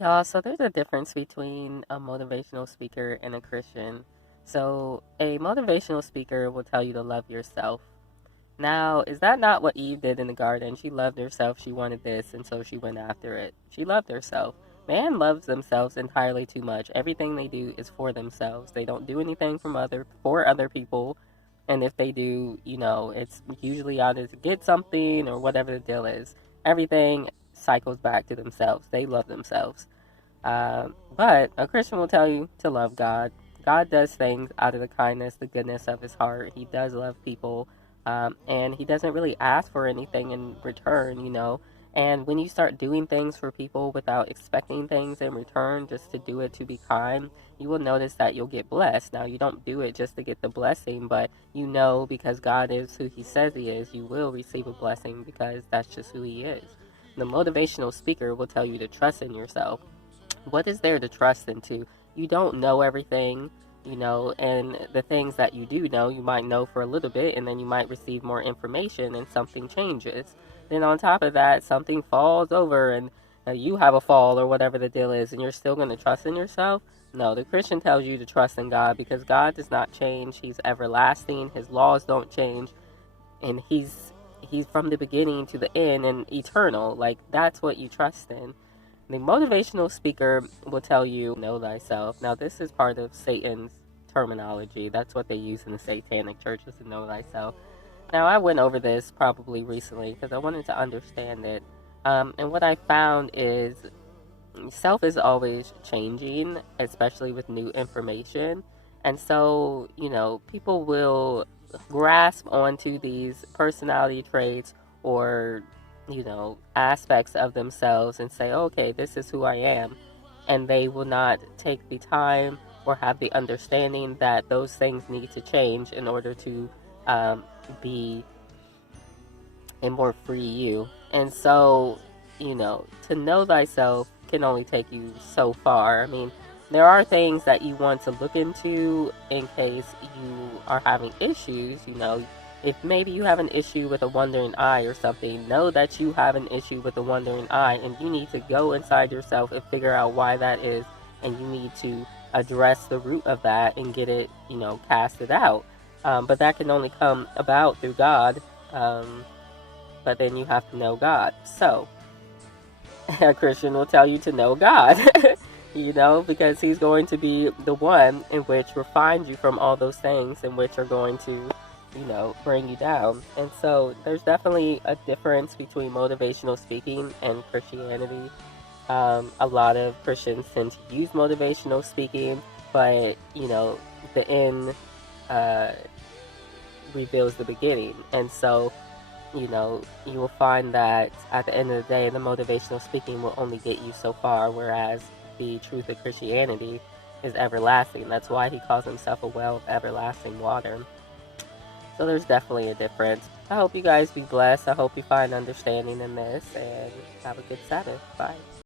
Yeah, so there's a difference between a motivational speaker and a Christian. So, a motivational speaker will tell you to love yourself. Now, is that not what Eve did in the garden? She loved herself, she wanted this, and so she went after it. She loved herself. Man loves themselves entirely too much. Everything they do is for themselves. They don't do anything for other people. And if they do, it's usually either to get something or whatever the deal is. Everything cycles back to themselves. They love themselves. But a Christian will tell you to love God. God does things out of the kindness, the goodness of his heart. He does love people, and he doesn't really ask for anything in return. And when you start doing things for people without expecting things in return, just to do it to be kind, you will notice that you'll get blessed. Now, you don't do it just to get the blessing, but because God is who he says he is, you will receive a blessing because that's just who he is. The motivational speaker will tell you to trust in yourself. What is there to trust into? You don't know everything, and the things that you do know, you might know for a little bit, and then you might receive more information and something changes. Then on top of that, something falls over and you have a fall or whatever the deal is, and you're still going to trust in yourself? No, the Christian tells you to trust in God because God does not change. He's everlasting. His laws don't change, and he's from the beginning to the end and eternal. Like, that's what you trust in. The motivational speaker will tell you, know thyself. Now, this is part of Satan's terminology. That's what they use in the satanic churches, to know thyself. Now, I went over this probably recently because I wanted to understand it. And what I found is self is always changing, especially with new information. And so, people will grasp onto these personality traits or, aspects of themselves and say, okay, this is who I am. And they will not take the time or have the understanding that those things need to change in order to be a more free you. And so, to know thyself can only take you so far. I mean, there are things that you want to look into in case you are having issues. If maybe you have an issue with a wandering eye or something, know that you have an issue with a wandering eye, and you need to go inside yourself and figure out why that is, and you need to address the root of that and get it, casted out. But that can only come about through God. But then you have to know God. So, a Christian will tell you to know God, because he's going to be the one in which refines you from all those things in which are going to, bring you down. And so, there's definitely a difference between motivational speaking and Christianity. A lot of Christians tend to use motivational speaking, but, the end uh, reveals the beginning. And so, you will find that at the end of the day, the motivational speaking will only get you so far, whereas the truth of Christianity is everlasting. That's why he calls himself a well of everlasting water. So there's definitely a difference. I hope you guys be blessed. I hope you find understanding in this, and have a good Sabbath. Bye.